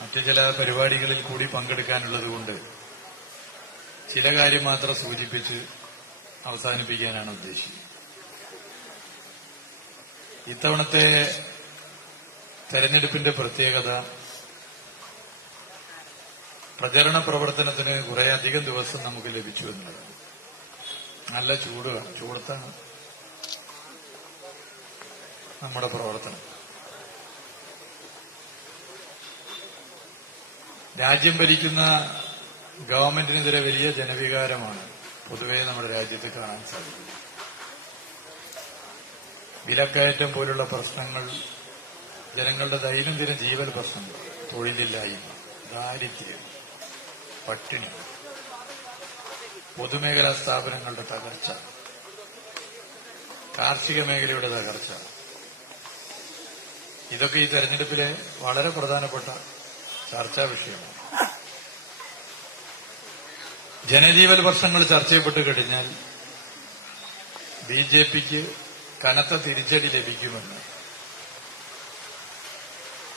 മറ്റു ചില പരിപാടികളിൽ കൂടി പങ്കെടുക്കാനുള്ളതുകൊണ്ട് ചില കാര്യം മാത്രം സൂചിപ്പിച്ച് അവസാനിപ്പിക്കാനാണ് ഉദ്ദേശിക്കുന്നത് ഇത്തവണത്തെ തെരഞ്ഞെടുപ്പിന്റെ പ്രത്യേകത പ്രചരണ പ്രവർത്തനത്തിന് കുറേയധികം ദിവസം നമുക്ക് ലഭിച്ചു എന്നുള്ളതാണ് നല്ല ചൂട് ചൂടത്താണ് നമ്മുടെ പ്രവർത്തനം. രാജ്യം ഭരിക്കുന്ന ഗവൺമെന്റിനെതിരെ വലിയ ജനവികാരമാണ് പൊതുവെ നമ്മുടെ രാജ്യത്ത് കാണാൻ സാധിക്കുന്നത്. വിലക്കയറ്റം പോലുള്ള പ്രശ്നങ്ങൾ ജനങ്ങളുടെ ദൈനംദിന ജീവൻ പ്രശ്നങ്ങൾ തൊഴിലില്ലായ്മ ദാരിദ്ര്യം പട്ടിണി പൊതുമേഖലാ സ്ഥാപനങ്ങളുടെ തകർച്ച കാർഷിക മേഖലയുടെ തകർച്ച. ഇതൊക്കെ ഈ തെരഞ്ഞെടുപ്പിലെ വളരെ പ്രധാനപ്പെട്ട ചർച്ചാ വിഷയമാണ്. ജനജീവൻ പ്രശ്നങ്ങൾ ചർച്ച ചെയ്യപ്പെട്ട് കഴിഞ്ഞാൽ ബി ജെ പിക്ക് കനത്ത തിരിച്ചടി ലഭിക്കുമെന്ന്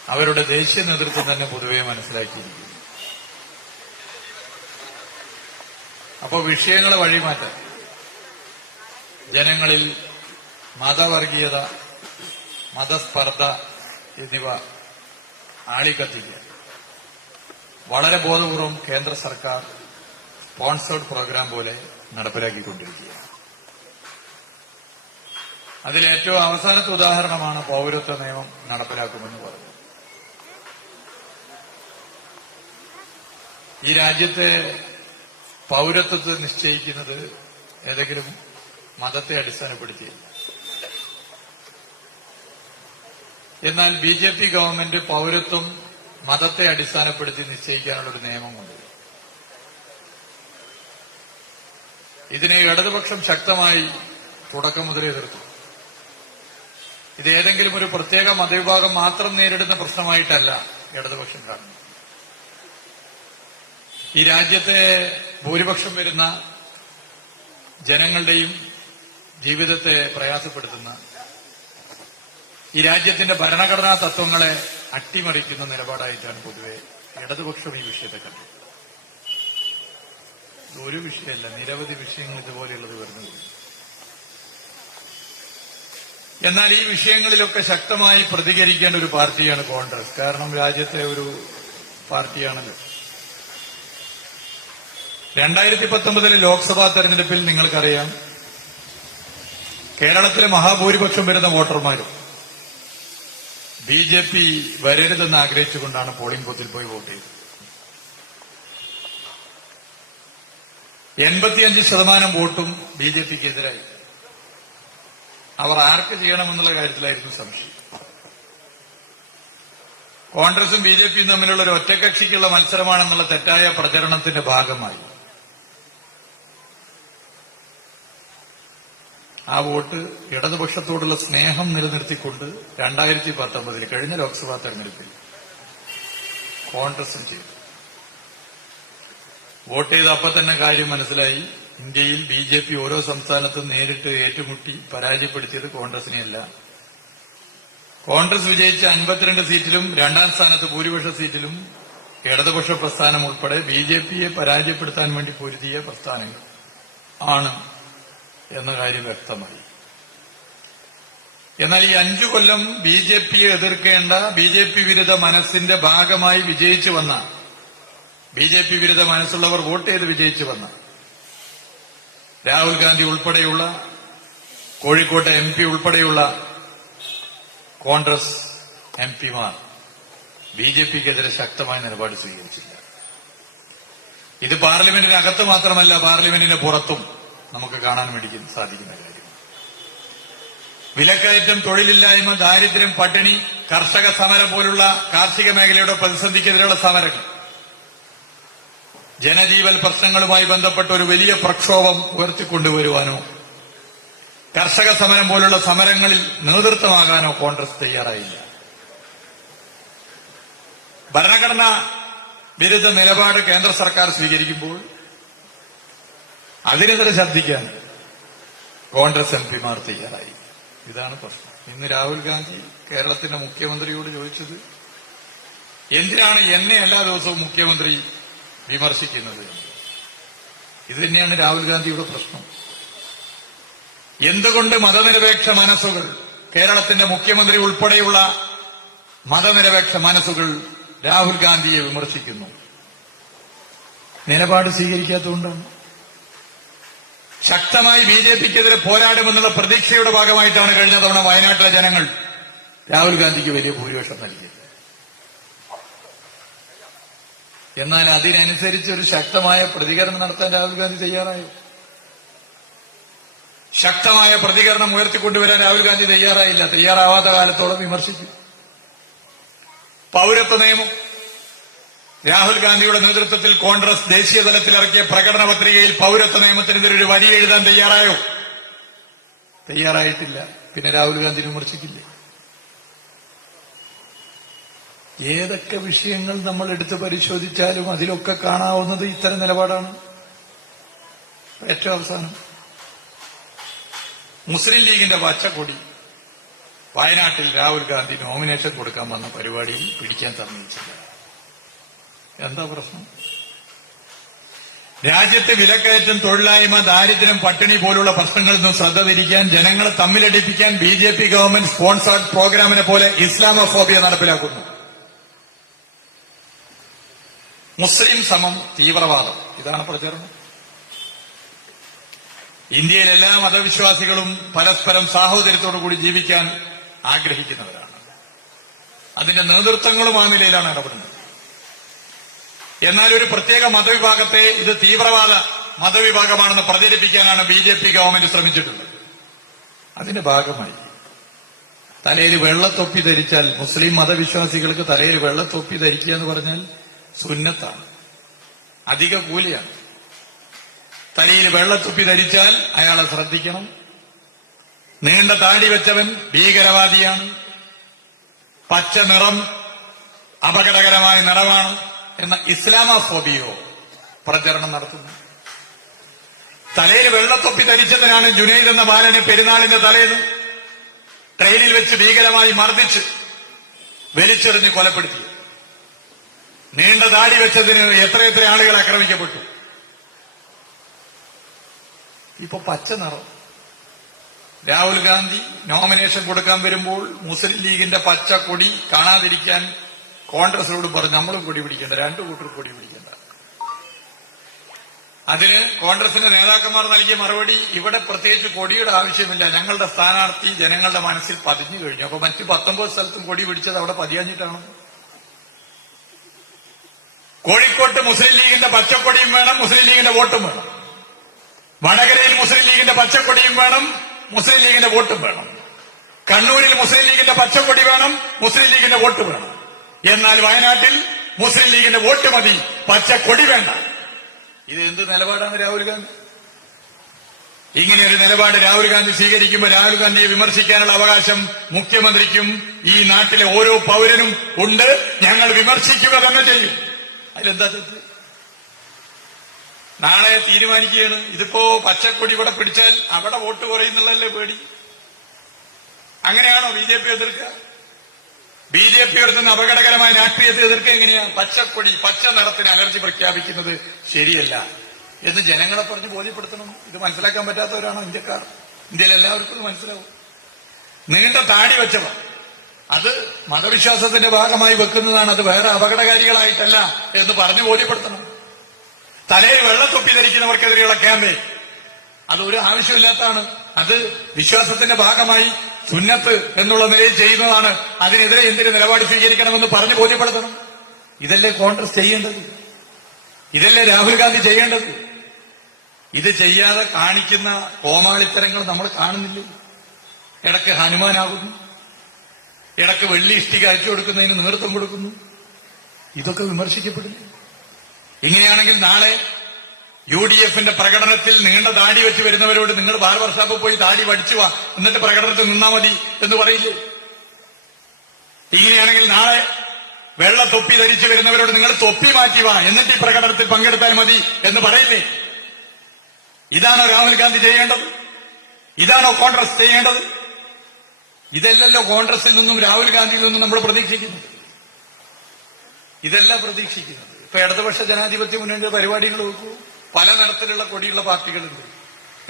അവരുടെ ദേശീയ നേതൃത്വം തന്നെ പൊതുവെ മനസ്സിലാക്കിയിരിക്കുന്നു. അപ്പോൾ വിഷയങ്ങളെ വഴിമാറ്റാൻ ജനങ്ങളിൽ മതവർഗീയത മതസ്പർദ്ധ എന്നിവ ആളിക്കത്തിക്കുക. വളരെ ബോധപൂർവം കേന്ദ്ര സർക്കാർ സ്പോൺസേഡ് പ്രോഗ്രാം പോലെ നടപ്പിലാക്കിക്കൊണ്ടിരിക്കുകയാണ്. അതിലേറ്റവും അവസാനത്തെ ഉദാഹരണമാണ് പൌരത്വ നിയമം നടപ്പിലാക്കുമെന്ന് പറഞ്ഞു ഈ രാജ്യത്തെ പൌരത്വത്തെ നിശ്ചയിക്കുന്നത് ഏതെങ്കിലും മതത്തെ അടിസ്ഥാനപ്പെടുത്തിയില്ല. എന്നാൽ ബി ജെ പി ഗവൺമെന്റ് പൌരത്വം മതത്തെ അടിസ്ഥാനപ്പെടുത്തി നിശ്ചയിക്കാനുള്ള ഒരു നിയമമുണ്ട്. ഇതിനെ ഇടതുപക്ഷം ശക്തമായി തുടക്കം മുതലേ എതിർത്തു. ഇത് ഏതെങ്കിലും ഒരു പ്രത്യേക മതവിഭാഗം മാത്രം നേരിടുന്ന പ്രശ്നമായിട്ടല്ല ഇടതുപക്ഷം കാണുന്നത് ഈ രാജ്യത്തെ ഭൂരിപക്ഷം വരുന്ന ജനങ്ങളുടെയും ജീവിതത്തെ പ്രയാസപ്പെടുത്തുന്ന ഈ രാജ്യത്തിന്റെ ഭരണഘടനാ തത്വങ്ങളെ അട്ടിമറിക്കുന്ന നിലപാടായിട്ടാണ് പൊതുവെ ഇടതുപക്ഷം ഈ വിഷയത്തെ കണ്ടത്. ഒരു വിഷയമല്ല നിരവധി വിഷയങ്ങൾ ഇതുപോലെയുള്ളത് വരുന്നത് എന്നാൽ ഈ വിഷയങ്ങളിലൊക്കെ ശക്തമായി പ്രതികരിക്കേണ്ട ഒരു പാർട്ടിയാണ് കോൺഗ്രസ്. കാരണം രാജ്യത്തെ ഒരു പാർട്ടിയാണല്ലോ. രണ്ടായിരത്തി പത്തൊമ്പതിലെ ലോക്സഭാ തെരഞ്ഞെടുപ്പിൽ നിങ്ങൾക്കറിയാം കേരളത്തിലെ മഹാഭൂരിപക്ഷം വരുന്ന വോട്ടർമാരും ബി ജെ പി വരരുതെന്ന് ആഗ്രഹിച്ചുകൊണ്ടാണ് പോളിംഗ് ബൂത്തിൽ പോയി വോട്ട് ചെയ്തത്. എൺപത്തിയഞ്ച് ശതമാനം വോട്ടും ബി ജെ പിക്ക് എതിരായി. അവർ ആർക്ക് ചെയ്യണമെന്നുള്ള കാര്യത്തിലായിരുന്നു സംശയം. കോൺഗ്രസും ബി ജെ പിയും തമ്മിലുള്ള ഒരു ഒറ്റക്കക്ഷിക്കുള്ള മത്സരമാണെന്നുള്ള തെറ്റായ പ്രചരണത്തിന്റെ ഭാഗമായി. ആ വോട്ട് ഇടതുപക്ഷത്തോടുള്ള സ്നേഹം നിലനിർത്തിക്കൊണ്ട് രണ്ടായിരത്തി പത്തൊമ്പതിൽ കഴിഞ്ഞ ലോക്സഭാ തെരഞ്ഞെടുപ്പിൽ കോൺഗ്രസും ചെയ്തു. വോട്ട് ചെയ്ത അപ്പൊ തന്നെ കാര്യം മനസ്സിലായി. ഇന്ത്യയിൽ ബി ജെ പി ഓരോ സംസ്ഥാനത്തും നേരിട്ട് ഏറ്റുമുട്ടി പരാജയപ്പെടുത്തിയത് കോൺഗ്രസിനെയല്ല. കോൺഗ്രസ് വിജയിച്ച അൻപത്തിരണ്ട് സീറ്റിലും രണ്ടാം സ്ഥാനത്ത് ഭൂരിപക്ഷ സീറ്റിലും ഇടതുപക്ഷ പ്രസ്ഥാനം ഉൾപ്പെടെ ബി ജെ പിയെ പരാജയപ്പെടുത്താൻ വേണ്ടി പൊരുതിയ പ്രസ്ഥാനങ്ങൾ ആണ് എന്ന കാര്യം വ്യക്തമായി. എന്നാൽ ഈ അഞ്ചു കൊല്ലം ബി ജെ പിയെ എതിർക്കേണ്ട ബി ജെ പി വിരുദ്ധ മനസ്സിന്റെ ഭാഗമായി വിജയിച്ചു വന്ന ബി ജെ പി വിരുദ്ധ മനസ്സുള്ളവർ വോട്ട് ചെയ്ത് വിജയിച്ചു വന്ന രാഹുൽ ഗാന്ധി ഉൾപ്പെടെയുള്ള കോഴിക്കോട്ടെ എം പി ഉൾപ്പെടെയുള്ള കോൺഗ്രസ് എം പിമാർ ബി ജെ പിക്കെതിരെ ശക്തമായ നിലപാട് സ്വീകരിച്ചില്ല. ഇത് പാർലമെന്റിനകത്ത് മാത്രമല്ല പാർലമെന്റിന് പുറത്തും നമുക്ക് കാണാൻ വേണ്ടി സാധിക്കുന്ന കാര്യം. വിലക്കയറ്റം തൊഴിലില്ലായ്മ ദാരിദ്ര്യം പട്ടിണി കർഷക സമരം പോലുള്ള കാർഷിക മേഖലയുടെ പ്രതിസന്ധിക്കെതിരെയുള്ള സമരങ്ങൾ. ജനജീവൻ പ്രശ്നങ്ങളുമായി ബന്ധപ്പെട്ട ഒരു വലിയ പ്രക്ഷോഭം ഉയർത്തിക്കൊണ്ടുവരുവാനോ കർഷക സമരം പോലുള്ള സമരങ്ങളിൽ നേതൃത്വമാകാനോ കോൺഗ്രസ് തയ്യാറായില്ല. ഭരണഘടനാ വിരുദ്ധ നിലപാട് കേന്ദ്ര സർക്കാർ സ്വീകരിക്കുമ്പോൾ അതിനെതിരെ ശബ്ദിക്കാൻ കോൺഗ്രസ് എം പിമാർ തയ്യാറായി. ഇതാണ് പ്രശ്നം. ഇന്ന് രാഹുൽ ഗാന്ധി കേരളത്തിന്റെ മുഖ്യമന്ത്രിയോട് ചോദിച്ചത് എന്തിനാണ് എന്നെ എല്ലാ ദിവസവും മുഖ്യമന്ത്രി വിമർശിക്കുന്നത് ഇത് തന്നെയാണ് രാഹുൽ ഗാന്ധിയുടെ പ്രശ്നം. എന്തുകൊണ്ട് മതനിരപേക്ഷ മനസ്സുകൾ കേരളത്തിന്റെ മുഖ്യമന്ത്രി ഉൾപ്പെടെയുള്ള മതനിരപേക്ഷ മനസ്സുകൾ രാഹുൽ ഗാന്ധിയെ വിമർശിക്കുന്നു? നിലപാട് സ്വീകരിക്കാത്തതുകൊണ്ടാണ്. ശക്തമായി ബി ജെ പിക്കെതിരെ പോരാടുമെന്നുള്ള പ്രതീക്ഷയുടെ ഭാഗമായിട്ടാണ് കഴിഞ്ഞ തവണ വയനാട്ടിലെ ജനങ്ങൾ രാഹുൽ ഗാന്ധിക്ക് വലിയ ഭൂരിപക്ഷം നൽകിയത്. എന്നാൽ അതിനനുസരിച്ച് ഒരു ശക്തമായ പ്രതികരണം നടത്താൻ രാഹുൽ ഗാന്ധി തയ്യാറായി. ശക്തമായ പ്രതികരണം ഉയർത്തിക്കൊണ്ടുവരാൻ രാഹുൽ ഗാന്ധി തയ്യാറായില്ല. തയ്യാറാവാത്ത കാലത്തോളം വിമർശിച്ചു. പൗരത്വ നിയമം രാഹുൽ ഗാന്ധിയുടെ നേതൃത്വത്തിൽ കോൺഗ്രസ് ദേശീയ തലത്തിൽ ഇറക്കിയ പ്രകടന പത്രികയിൽ പൌരത്വ നിയമത്തിനെതിരെ ഒരു വരി എഴുതാൻ തയ്യാറായോ? തയ്യാറായിട്ടില്ല. പിന്നെ രാഹുൽ ഗാന്ധി വിമർശിക്കില്ലേ? ഏതൊക്കെ വിഷയങ്ങൾ നമ്മൾ എടുത്തു പരിശോധിച്ചാലും അതിലൊക്കെ കാണാവുന്നത് ഇത്തരം നിലപാടാണ്. ഏറ്റവും അവസാനം. മുസ്ലിം ലീഗിന്റെ പച്ചക്കൊടി. വയനാട്ടിൽ രാഹുൽ ഗാന്ധി നോമിനേഷൻ കൊടുക്കാൻ വന്ന പരിപാടിയിൽ പിടിക്കാൻ സമ്മതിച്ചില്ല എന്താ പ്രശ്നം? രാജ്യത്തെ വിലക്കയറ്റം തൊഴിലായ്മ ദാരിദ്ര്യം പട്ടിണി പോലുള്ള പ്രശ്നങ്ങളിൽ നിന്ന് ശ്രദ്ധ തിരിക്കാൻ ജനങ്ങളെ തമ്മിലടിപ്പിക്കാൻ B J P government sponsored പ്രോഗ്രാമിനെ പോലെ ഇസ്ലാമോഫോബിയ നടപ്പിലാക്കുന്നു. മുസ്ലിം സമം തീവ്രവാദം. ഇതാണ് പ്രചരണം. ഇന്ത്യയിൽ എല്ലാ മതവിശ്വാസികളും പരസ്പരം സാഹോദര്യത്തോടു കൂടി ജീവിക്കാൻ ആഗ്രഹിക്കുന്നവരാണ്. അതിന്റെ നേതൃത്വങ്ങളും ആ നിലയിലാണ് ഇടപെടുന്നത് എന്നാൽ ഒരു പ്രത്യേക മതവിഭാഗത്തെ ഇത് തീവ്രവാദ മതവിഭാഗമാണെന്ന് പ്രചരിപ്പിക്കാനാണ് ബി ജെ പി ഗവൺമെന്റ് ശ്രമിച്ചിട്ടുള്ളത്. അതിന്റെ ഭാഗമായി തലയിൽ വെള്ളത്തൊപ്പി ധരിച്ചാൽ മുസ്ലിം മതവിശ്വാസികൾക്ക് തലയിൽ വെള്ളത്തൊപ്പി ധരിക്കുക എന്ന് പറഞ്ഞാൽ സുന്നത്താണ്. അധിക കൂലിയാണ്. തലയിൽ വെള്ളത്തൊപ്പി ധരിച്ചാൽ അയാളെ ശ്രദ്ധിക്കണം. നീണ്ട താടി വെച്ചവൻ ഭീകരവാദിയാണ്. പച്ച നിറം അപകടകരമായ നിറമാണ്. എന്ന ഇസ്ലാമോഫോബിയോ പ്രചരണം നടത്തുന്നു. തലയിൽ വെള്ളത്തൊപ്പി ധരിച്ചതിനാണ് ജുനൈദ് എന്ന ബാലനെ പെരുന്നാളിന്റെ തലേന്ന് ട്രെയിനിൽ വെച്ച് ഭീകരമായി മർദ്ദിച്ച് വലിച്ചെറിഞ്ഞ് കൊലപ്പെടുത്തി. നീണ്ട താടി വെച്ചതിന് എത്രയെത്ര ആളുകൾ ആക്രമിക്കപ്പെട്ടു. ഇപ്പൊ പച്ച നിറം. രാഹുൽ ഗാന്ധി നോമിനേഷൻ കൊടുക്കാൻ വരുമ്പോൾ മുസ്ലിം ലീഗിന്റെ പച്ച കൊടി കാണാതിരിക്കാൻ കോൺഗ്രസിനോട് പറഞ്ഞു നമ്മളും കൊടി പിടിക്കേണ്ട രണ്ടു കൂട്ടർ കൊടി പിടിക്കേണ്ട. അതിന് കോൺഗ്രസിന്റെ നേതാക്കന്മാർ നൽകിയ മറുപടി ഇവിടെ പ്രത്യേകിച്ച് കൊടിയുടെ ആവശ്യമില്ല. ഞങ്ങളുടെ സ്ഥാനാർത്ഥി ജനങ്ങളുടെ മനസ്സിൽ പതിഞ്ഞു കഴിഞ്ഞു. അപ്പൊ മറ്റു പത്തൊമ്പത് സ്ഥലത്തും കൊടി പിടിച്ചത് അവിടെ പതിയാഞ്ഞിട്ടാണ്? കോഴിക്കോട്ട് മുസ്ലിം ലീഗിന്റെ പച്ചക്കൊടിയും വേണം മുസ്ലിം ലീഗിന്റെ വോട്ടും വേണം. വടകരയിൽ മുസ്ലിം ലീഗിന്റെ പച്ചക്കൊടിയും വേണം മുസ്ലിം ലീഗിന്റെ വോട്ടും വേണം. കണ്ണൂരിൽ മുസ്ലിം ലീഗിന്റെ പച്ചക്കൊടി വേണം മുസ്ലിം ലീഗിന്റെ വോട്ട് വേണം. എന്നാൽ വയനാട്ടിൽ മുസ്ലിം ലീഗിന്റെ വോട്ട് മതി. പച്ച കൊടി വേണ്ട. ഇത് എന്ത് നിലപാടാണ് രാഹുൽ ഗാന്ധി? ഇങ്ങനെ ഒരു നിലപാട് രാഹുൽ ഗാന്ധി സ്വീകരിക്കുമ്പോൾ രാഹുൽ ഗാന്ധിയെ വിമർശിക്കാനുള്ള അവകാശം മുഖ്യമന്ത്രിക്കും ഈ നാട്ടിലെ ഓരോ പൗരനും ഉണ്ട്. ഞങ്ങൾ വിമർശിക്കുക തന്നെ ചെയ്യും. അതിലെന്താ തെറ്റ്? നാളെ തീരുമാനിക്കുകയാണ്. ഇതിപ്പോ പച്ചക്കൊടി ഇവിടെ പിടിച്ചാൽ അവിടെ വോട്ട് കുറയുന്നുള്ളതല്ലേ പേടി? അങ്ങനെയാണോ ബി ജെ പി എതിർക്കുക? ബി ജെ പി ഉയർത്തുന്ന അപകടകരമായ രാഷ്ട്രീയത്തെ എതിർക്കുക എങ്ങനെയാണ് പച്ചക്കൊടി പച്ച നിറത്തിന് അലർജി പ്രഖ്യാപിക്കുന്നത് ശരിയല്ല എന്ന് ജനങ്ങളെ പറഞ്ഞ് ബോധ്യപ്പെടുത്തണം. ഇത് മനസ്സിലാക്കാൻ പറ്റാത്തവരാണോ ഇന്ത്യക്കാർ? ഇന്ത്യയിൽ എല്ലാവർക്കും മനസ്സിലാവും. നീണ്ട താടി വെച്ചവ അത് മതവിശ്വാസത്തിന്റെ ഭാഗമായി വെക്കുന്നതാണ്. അത് വേറെ അപകടകാരികളായിട്ടല്ല എന്ന് പറഞ്ഞു ബോധ്യപ്പെടുത്തണം. തലയിൽ വെള്ളത്തൊപ്പി ധരിക്കുന്നവർക്കെതിരെയുള്ള ക്യാമ്പയിൻ. അത് ഒരു ആവശ്യമില്ലാത്തതാണ്. അത് വിശ്വാസത്തിന്റെ ഭാഗമായി സുന്നത്ത് എന്നുള്ള നിലയിൽ ചെയ്യുന്നതാണ്. അതിനെതിരെ എന്തിന് നിലപാട് സ്വീകരിക്കണമെന്ന് പറഞ്ഞു ബോധ്യപ്പെടുത്തണം. ഇതല്ലേ കോൺഗ്രസ് ചെയ്യേണ്ടത്? ഇതല്ലേ രാഹുൽ ഗാന്ധി ചെയ്യേണ്ടത്? ഇത് ചെയ്യാതെ കാണിക്കുന്ന കോമാളിത്തരങ്ങൾ നമ്മൾ കാണുന്നില്ലേ. ഇടയ്ക്ക് ഹനുമാനാകുന്നു. ഇടയ്ക്ക് വെള്ളി ഇഷ്ടിക അയച്ചു കൊടുക്കുന്നതിന് നേതൃത്വം കൊടുക്കുന്നു. ഇതൊക്കെ വിമർശിക്കപ്പെടുന്നു. ഇങ്ങനെയാണെങ്കിൽ നാളെ യു ഡി എഫിന്റെ പ്രകടനത്തിൽ നീണ്ട താടി വെച്ച് വരുന്നവരോട് നിങ്ങൾ ബാർബർ ഷാപ്പ് പോയി താടി വടിച്ചു വാ എന്നിട്ട് പ്രകടനത്തിൽ നിന്നാ മതി എന്ന് പറയില്ലേ? ഇങ്ങനെയാണെങ്കിൽ നാളെ വെള്ള തൊപ്പി ധരിച്ചു വരുന്നവരോട് നിങ്ങൾ തൊപ്പി മാറ്റി വാ എന്നിട്ട് ഈ പ്രകടനത്തിൽ പങ്കെടുത്താൽ മതി എന്ന് പറയില്ലേ? ഇതാണോ രാഹുൽ ഗാന്ധി ചെയ്യേണ്ടത്? ഇതാണോ കോൺഗ്രസ് ചെയ്യേണ്ടത്? ഇതല്ലല്ലോ കോൺഗ്രസിൽ നിന്നും രാഹുൽ ഗാന്ധിയിൽ നിന്നും നമ്മൾ പ്രതീക്ഷിക്കുന്നത്. ഇതല്ല പ്രതീക്ഷിക്കുന്നത്. ഇപ്പൊ ഇടതുപക്ഷ ജനാധിപത്യ മുന്നണിയുടെ പരിപാടികൾ നോക്കൂ. പല നിറത്തിലുള്ള കൊടിയുള്ള പാർട്ടികളുണ്ട്.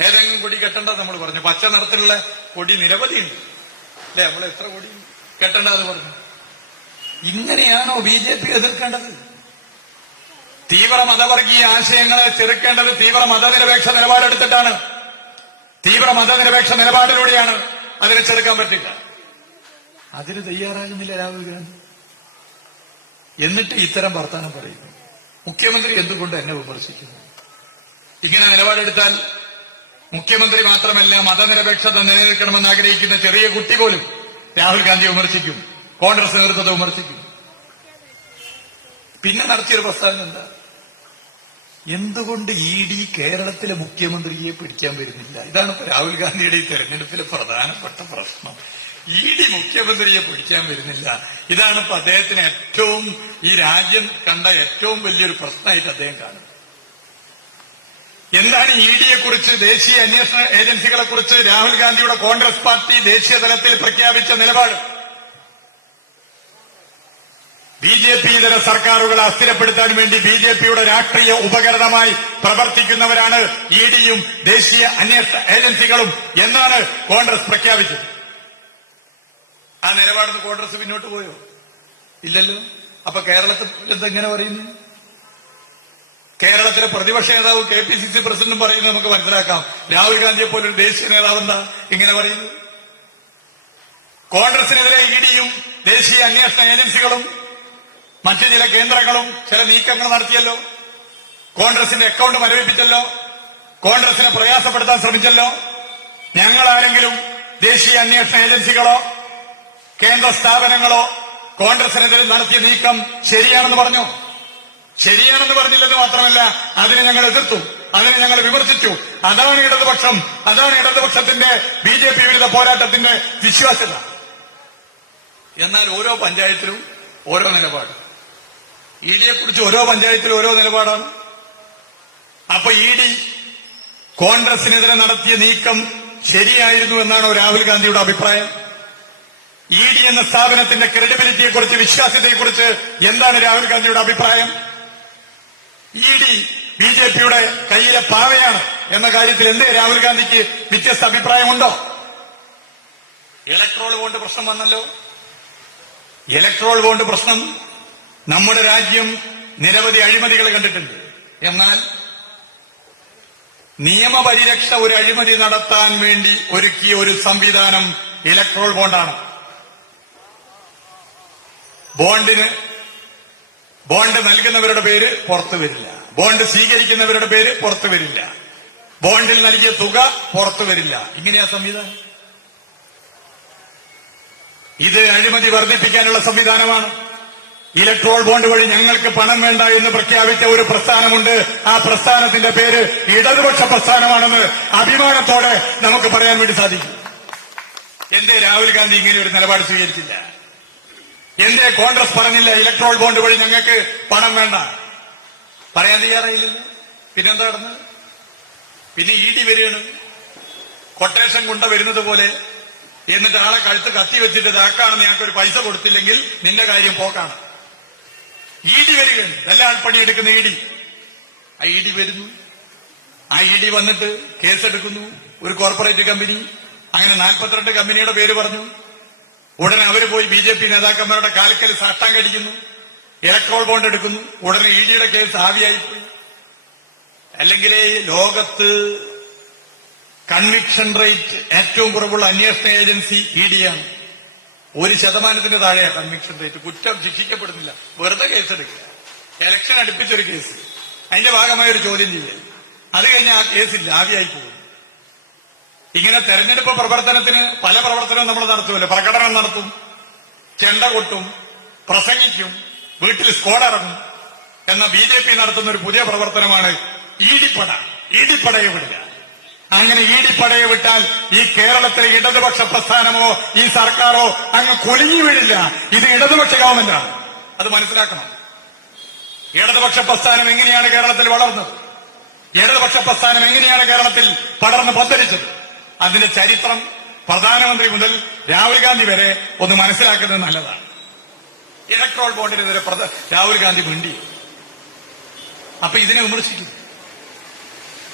ഏതെങ്കിലും കൊടി കെട്ടണ്ട നമ്മൾ പറഞ്ഞു. പച്ച നിറത്തിലുള്ള കൊടി നിരവധിയുണ്ട്. അല്ലെ? നമ്മൾ എത്ര കൊടി കെട്ടണ്ടെന്ന് പറഞ്ഞു. ഇങ്ങനെയാണോ ബി ജെ പി എതിർക്കേണ്ടത്? തീവ്ര മതവർഗീയ ആശയങ്ങളെ ചെറുക്കേണ്ടത് തീവ്ര മതനിരപേക്ഷ നിലപാടെടുത്തിട്ടാണ്. തീവ്ര മതനിരപേക്ഷ നിലപാടിലൂടെയാണ് അതിനെ ചെറുക്കാൻ പറ്റില്ല. അതിന് തയ്യാറാകുന്നില്ല രാഹുൽ ഗാന്ധി. എന്നിട്ട് ഇത്തരം വർത്തമാനം പറയുന്നു. മുഖ്യമന്ത്രി എന്തുകൊണ്ട് എന്നെ വിമർശിക്കുന്നു? ഇങ്ങനെ നിലപാടെടുത്താൽ മുഖ്യമന്ത്രി മാത്രമല്ല മതനിരപേക്ഷത നിലനിൽക്കണമെന്ന് ആഗ്രഹിക്കുന്ന ചെറിയ കുട്ടി പോലും രാഹുൽ ഗാന്ധി വിമർശിക്കും. കോൺഗ്രസ് നേതൃത്വത്തെ വിമർശിക്കും. പിന്നെ നടത്തിയൊരു പ്രസ്താവന എന്താ? എന്തുകൊണ്ട് ഇ ഡി കേരളത്തിലെ മുഖ്യമന്ത്രിയെ പിടിക്കാൻ വരുന്നില്ല? ഇതാണ് രാഹുൽ ഗാന്ധിയുടെ ഈ തെരഞ്ഞെടുപ്പിലെ പ്രധാനപ്പെട്ട പ്രശ്നം. ഇ ഡി മുഖ്യമന്ത്രിയെ പിടിക്കാൻ വരുന്നില്ല. ഇതാണ് ഇപ്പൊ അദ്ദേഹത്തിന് ഏറ്റവും ഈ രാജ്യം കണ്ട ഏറ്റവും വലിയൊരു പ്രശ്നമായിട്ട് അദ്ദേഹം കാണുന്നത്. എന്താണ് ഇ ഡിയെ കുറിച്ച് ദേശീയ അന്വേഷണ ഏജൻസികളെ കുറിച്ച് രാഹുൽ ഗാന്ധിയുടെ കോൺഗ്രസ് പാർട്ടി ദേശീയ തലത്തിൽ പ്രഖ്യാപിച്ച നിലപാട്? ബി ജെ പി ഇതര സർക്കാരുകളെ അസ്ഥിരപ്പെടുത്താൻ വേണ്ടി ബി ജെ പിയുടെ രാഷ്ട്രീയ ഉപകരണമായി പ്രവർത്തിക്കുന്നവരാണ് ഇ ഡിയും ദേശീയ അന്വേഷണ ഏജൻസികളും എന്നാണ് കോൺഗ്രസ് പ്രഖ്യാപിച്ചത്. ആ നിലപാടിന് കോൺഗ്രസ് പിന്നോട്ട് പോയോ? ഇല്ലല്ലോ. അപ്പൊ കേരളത്തിൽ എന്തെങ്ങനെ പറയുന്നു? കേരളത്തിലെ പ്രതിപക്ഷ നേതാവ് കെ പി സി സി പ്രസിഡന്റും പറയുന്നത് നമുക്ക് മനസ്സിലാക്കാം. രാഹുൽ ഗാന്ധിയെ പോലെ ഒരു ദേശീയ നേതാവ് എന്താ? ഇങ്ങനെ പറയുന്നത് കോൺഗ്രസിനെതിരെ ഇ ഡിയും ദേശീയ അന്വേഷണ ഏജൻസികളും മറ്റു ചില കേന്ദ്രങ്ങളും ചില നീക്കങ്ങൾ നടത്തിയല്ലോ. കോൺഗ്രസിന്റെ അക്കൗണ്ട് മരവിപ്പിച്ചല്ലോ. കോൺഗ്രസിനെ പ്രയാസപ്പെടുത്താൻ ശ്രമിച്ചല്ലോ. ഞങ്ങൾ ആരെങ്കിലും ദേശീയ അന്വേഷണ ഏജൻസികളോ കേന്ദ്ര സ്ഥാപനങ്ങളോ കോൺഗ്രസിനെതിരെ നടത്തിയ നീക്കം ശരിയാണെന്ന് പറഞ്ഞു? ശരിയാണെന്ന് പറഞ്ഞില്ലെന്ന് മാത്രമല്ല അതിനെ ഞങ്ങൾ എതിർത്തു അതിനെ ഞങ്ങൾ വിമർശിച്ചു. അതാണ് ഇടതുപക്ഷം അതാണ് ഇടതുപക്ഷത്തിന്റെ ബി ജെ പി വിരുദ്ധ പോരാട്ടത്തിന്റെ വിശ്വാസ്യത. എന്നാൽ ഓരോ പഞ്ചായത്തിലും ഓരോ നിലപാട്. ഇ ഡിയെ കുറിച്ച് ഓരോ പഞ്ചായത്തിലും ഓരോ നിലപാടാണ്. അപ്പൊ ഇ ഡി കോൺഗ്രസിനെതിരെ നടത്തിയ നീക്കം ശരിയായിരുന്നു എന്നാണോ രാഹുൽ ഗാന്ധിയുടെ അഭിപ്രായം? ഇ ഡി എന്ന സ്ഥാപനത്തിന്റെ ക്രെഡിബിലിറ്റിയെക്കുറിച്ച് വിശ്വാസ്യതയെക്കുറിച്ച് എന്താണ് രാഹുൽ ഗാന്ധിയുടെ അഭിപ്രായം? ഇ ഡി ബി ജെ പിയുടെ കയ്യിലെ പാവയാണ് എന്ന കാര്യത്തിൽ എന്തേ രാഹുൽ ഗാന്ധിക്ക് വ്യത്യസ്ത അഭിപ്രായമുണ്ടോ? ഇലക്ട്രോൾ ബോണ്ട് പ്രശ്നം വന്നല്ലോ. ഇലക്ട്രോൾ ബോണ്ട് പ്രശ്നം നമ്മുടെ രാജ്യം നിരവധി അഴിമതികൾ കണ്ടിട്ടുണ്ട്. എന്നാൽ നിയമപരിരക്ഷ ഒരു അഴിമതി നടത്താൻ വേണ്ടി ഒരുക്കിയ ഒരു സംവിധാനം ഇലക്ട്രോൾ ബോണ്ടാണ്. ബോണ്ടിന് ബോണ്ട് നൽകുന്നവരുടെ പേര് പുറത്തു വരില്ല. ബോണ്ട് സ്വീകരിക്കുന്നവരുടെ പേര് പുറത്തു വരില്ല. ബോണ്ടിൽ നൽകിയ തുക പുറത്തു വരില്ല. ഇങ്ങനെയാ സംവിധാനം? ഇത് അഴിമതി വർദ്ധിപ്പിക്കാനുള്ള സംവിധാനമാണ്. ഇലക്ട്രോൾ ബോണ്ട് വഴി ഞങ്ങൾക്ക് പണം വേണ്ട എന്ന് പ്രഖ്യാപിച്ച ഒരു പ്രസ്ഥാനമുണ്ട്. ആ പ്രസ്ഥാനത്തിന്റെ പേര് ഇടതുപക്ഷ പ്രസ്ഥാനമാണെന്ന് അഭിമാനത്തോടെ നമുക്ക് പറയാൻ വേണ്ടി സാധിക്കും. എന്തേ രാഹുൽ ഗാന്ധി ഇങ്ങനെ ഒരു നിലപാട് സ്വീകരിച്ചില്ല? എന്തേ കോൺഗ്രസ് പറഞ്ഞില്ല? ഇലക്ട്രോൾ ബോണ്ട് വഴി ഞങ്ങൾക്ക് പണം വേണ്ട. പറയാൻ തയ്യാറായില്ലല്ലോ പിന്നെന്താ നടന്നത്? പിന്നെ ഇ ഡി വരികയാണ്. കൊട്ടേഷൻ കൊണ്ട വരുന്നത് പോലെ എന്നിട്ട് ആളെ കഴുത്ത് കത്തി വെച്ചിട്ട് ഇതാക്കാണെന്ന് ഞങ്ങൾക്ക് ഒരു പൈസ കൊടുത്തില്ലെങ്കിൽ നിന്റെ കാര്യം പോക്കാണ്. ഇ ഡി വരികയാണ്. എല്ലാ പണിയെടുക്കുന്ന ഇ ഡി. ആ ഇ ഡി വരുന്നു. ആ ഇ ഡി വന്നിട്ട് കേസെടുക്കുന്നു ഒരു കോർപ്പറേറ്റ് കമ്പനി അങ്ങനെ നാൽപ്പത്തിരണ്ട് കമ്പനിയുടെ പേര് പറഞ്ഞു. ഉടനെ അവർ പോയി ബി ജെ പി നേതാക്കന്മാരുടെ കാൽക്കൽ സാഷ്ടാം കടിക്കുന്നു. ഇലക്ട്രോൾ ബോണ്ട് എടുക്കുന്നു. ഉടനെ ഇ ഡിയുടെ കേസ് ആവിയായിപ്പോയി. അല്ലെങ്കിൽ ലോകത്ത് കൺവിക്ഷൻ റേറ്റ് ഏറ്റവും കുറവുള്ള അന്വേഷണ ഏജൻസി ഇ ഡിയാണ് ഒരു ശതമാനത്തിന്റെ താഴെയാണ് കൺവിക്ഷൻ റേറ്റ്. കുറ്റം ശിക്ഷിക്കപ്പെടുന്നില്ല. വെറുതെ കേസെടുക്കുക. Election അടുപ്പിച്ചൊരു case. അതിന്റെ ഭാഗമായ ഒരു ചോദ്യം ചെയ്യൽ അത് കഴിഞ്ഞ് ആ കേസില്ല. ആവിയായി പോകും ഇങ്ങനെ തെരഞ്ഞെടുപ്പ് പ്രവർത്തനത്തിന് പല പ്രവർത്തനവും നമ്മൾ നടത്തുമല്ലോ. പ്രകടനം നടത്തും ചെണ്ട കൊട്ടും പ്രസംഗിക്കും വീട്ടിൽ സ്കോഡ് ഇറങ്ങും എന്ന ബി ജെ പി നടത്തുന്ന ഒരു പുതിയ പ്രവർത്തനമാണ് ഈടിപ്പട. ഈടിപ്പടയെ വിടുക. അങ്ങനെ ഈടിപ്പടയെ വിട്ടാൽ ഈ കേരളത്തിലെ ഇടതുപക്ഷ പ്രസ്ഥാനമോ ഈ സർക്കാരോ അങ്ങ് കൊലിഞ്ഞു വീഴില്ല. ഇത് ഇടതുപക്ഷ ഗവൺമെന്റാണ്. അത് മനസ്സിലാക്കണം. ഇടതുപക്ഷ പ്രസ്ഥാനം എങ്ങനെയാണ് കേരളത്തിൽ വളർന്നത്? ഇടതുപക്ഷ പ്രസ്ഥാനം എങ്ങനെയാണ് കേരളത്തിൽ പടർന്ന് പന്തലിച്ചത്? അതിന്റെ ചരിത്രം പ്രധാനമന്ത്രി മുതൽ രാഹുൽ ഗാന്ധി വരെ ഒന്ന് മനസ്സിലാക്കുന്നത് നല്ലതാണ്. ഇലക്ട്രോൾ ബോണ്ടിനെതിരെ രാഹുൽ ഗാന്ധി മിണ്ടി. അപ്പൊ ഇതിനെ വിമർശിക്കും.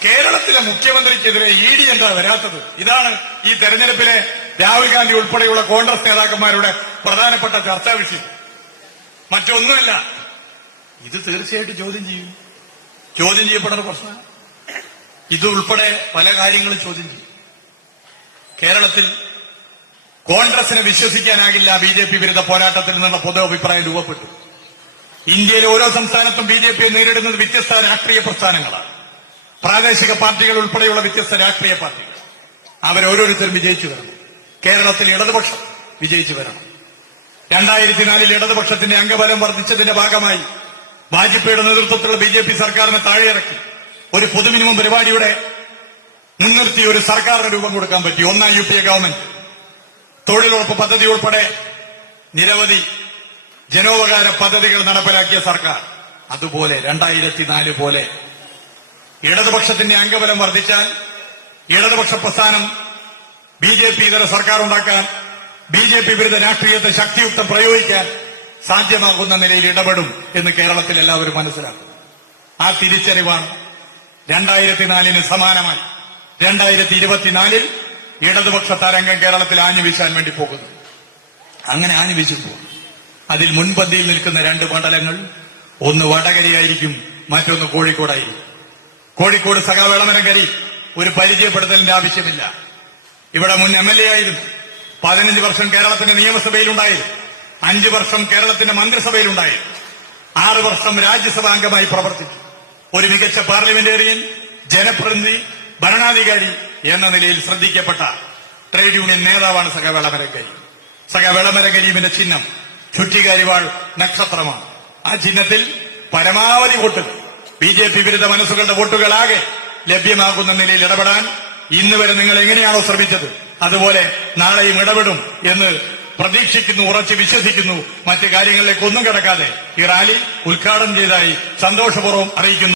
കേരളത്തിലെ മുഖ്യമന്ത്രിക്കെതിരെ ഇ ഡി എന്താ വരാത്തത്? ഇതാണ് ഈ തെരഞ്ഞെടുപ്പിലെ രാഹുൽ ഗാന്ധി ഉൾപ്പെടെയുള്ള കോൺഗ്രസ് നേതാക്കന്മാരുടെ പ്രധാനപ്പെട്ട ചർച്ചാ വിഷയം. മറ്റൊന്നുമല്ല ഇത് തീർച്ചയായിട്ടും ചോദ്യം ചെയ്യും. ചോദ്യം ചെയ്യപ്പെടുന്ന പ്രശ്നം ഇത് ഉൾപ്പെടെ പല കാര്യങ്ങളും ചോദ്യം ചെയ്യും. കേരളത്തിൽ കോൺഗ്രസിനെ വിശ്വസിക്കാനാകില്ല ബി ജെ പി വിരുദ്ധ പോരാട്ടത്തിൽ നിന്നുള്ള പൊതു അഭിപ്രായം രൂപപ്പെട്ടു. ഇന്ത്യയിലെ ഓരോ സംസ്ഥാനത്തും ബി ജെ പിയെ നേരിടുന്നത് വ്യത്യസ്ത രാഷ്ട്രീയ പ്രസ്ഥാനങ്ങളാണ്. പ്രാദേശിക പാർട്ടികൾ ഉൾപ്പെടെയുള്ള വ്യത്യസ്ത രാഷ്ട്രീയ പാർട്ടികൾ. അവരോരോരുത്തരും വിജയിച്ചു വരണം. കേരളത്തിൽ ഇടതുപക്ഷം വിജയിച്ചു വരണം. രണ്ടായിരത്തി നാലിൽ ഇടതുപക്ഷത്തിന്റെ അംഗബലം വർദ്ധിച്ചതിന്റെ ഭാഗമായി വാജ്പേയിയുടെ നേതൃത്വത്തിലുള്ള ബി ജെ പി സർക്കാരിനെ താഴെയിറക്കി. ഒരു പൊതുമിനിമം പരിപാടിയുടെ മുൻനിർത്തി ഒരു സർക്കാരിന് രൂപം കൊടുക്കാൻ പറ്റി. ഒന്നാം യു പി എ ഗവൺമെന്റ് തൊഴിലുറപ്പ് പദ്ധതി ഉൾപ്പെടെ നിരവധി ജനോപകാര പദ്ധതികൾ നടപ്പിലാക്കിയ സർക്കാർ. അതുപോലെ രണ്ടായിരത്തി നാല് പോലെ ഇടതുപക്ഷത്തിന്റെ അംഗബലം വർദ്ധിച്ചാൽ ഇടതുപക്ഷ പ്രസ്ഥാനം ബി ജെ പി ഇതര സർക്കാർ ഉണ്ടാക്കാൻ ബി ജെ പി വിരുദ്ധ രാഷ്ട്രീയത്തെ ശക്തിയുക്തം പ്രയോഗിക്കാൻ സാധ്യമാകുന്ന നിലയിൽ ഇടപെടും എന്ന് കേരളത്തിൽ എല്ലാവരും മനസ്സിലാക്കും. ആ തിരിച്ചറിവാണ് രണ്ടായിരത്തി നാലിന് സമാനമായി രണ്ടായിരത്തി ഇരുപത്തിനാലിൽ ഇടതുപക്ഷ തരംഗം കേരളത്തിൽ ആഞ്ഞുവീശാൻ വേണ്ടി പോകുന്നു. അങ്ങനെ ആഞ്ഞുവീശു പോകും അതിൽ മുൻപന്തിയിൽ നിൽക്കുന്ന രണ്ട് മണ്ഡലങ്ങൾ ഒന്ന് വടകരയായിരിക്കും മറ്റൊന്ന് കോഴിക്കോടായിരിക്കും. കോഴിക്കോട് സഖാവേളമനകരി ഒരു പരിചയപ്പെടുത്തലിന്റെ ആവശ്യമില്ല. ഇവിടെ മുൻ എം എൽ എ ആയിരുന്നു. പതിനഞ്ച് വർഷം കേരളത്തിന്റെ നിയമസഭയിലുണ്ടായിരുന്നു. അഞ്ചു വർഷം കേരളത്തിന്റെ മന്ത്രിസഭയിലുണ്ടായിരുന്നു. ആറ് വർഷം രാജ്യസഭാ അംഗമായി പ്രവർത്തിച്ചു. ഒരു മികച്ച പാർലമെന്റേറിയൻ ജനപ്രതിനിധി ഭരണാധികാരി എന്ന നിലയിൽ ശ്രദ്ധിക്കപ്പെട്ട ട്രേഡ് യൂണിയൻ നേതാവാണ് സഖ വെളമരങ്കരി സഖ ചിഹ്നം ചുറ്റികരിവാൾ നക്ഷത്രമാണ്. ആ ചിഹ്നത്തിൽ പരമാവധി വോട്ടുകൾ ബി ജെ പി വിരുദ്ധ മനസ്സുകളുടെ വോട്ടുകളാകെ ലഭ്യമാകുന്ന നിലയിൽ ഇടപെടാൻ ഇന്ന് വരെ നിങ്ങൾ എങ്ങനെയാണോ ശ്രമിച്ചത്? അതുപോലെ നാളെയും ഇടപെടും എന്ന് പ്രതീക്ഷിക്കുന്നു ഉറച്ച് വിശ്വസിക്കുന്നു. മറ്റു കാര്യങ്ങളിലേക്ക് ഒന്നും കിടക്കാതെ ഈ റാലി ഉദ്ഘാടനം ചെയ്തതായി സന്തോഷപൂർവം അറിയിക്കുന്നു.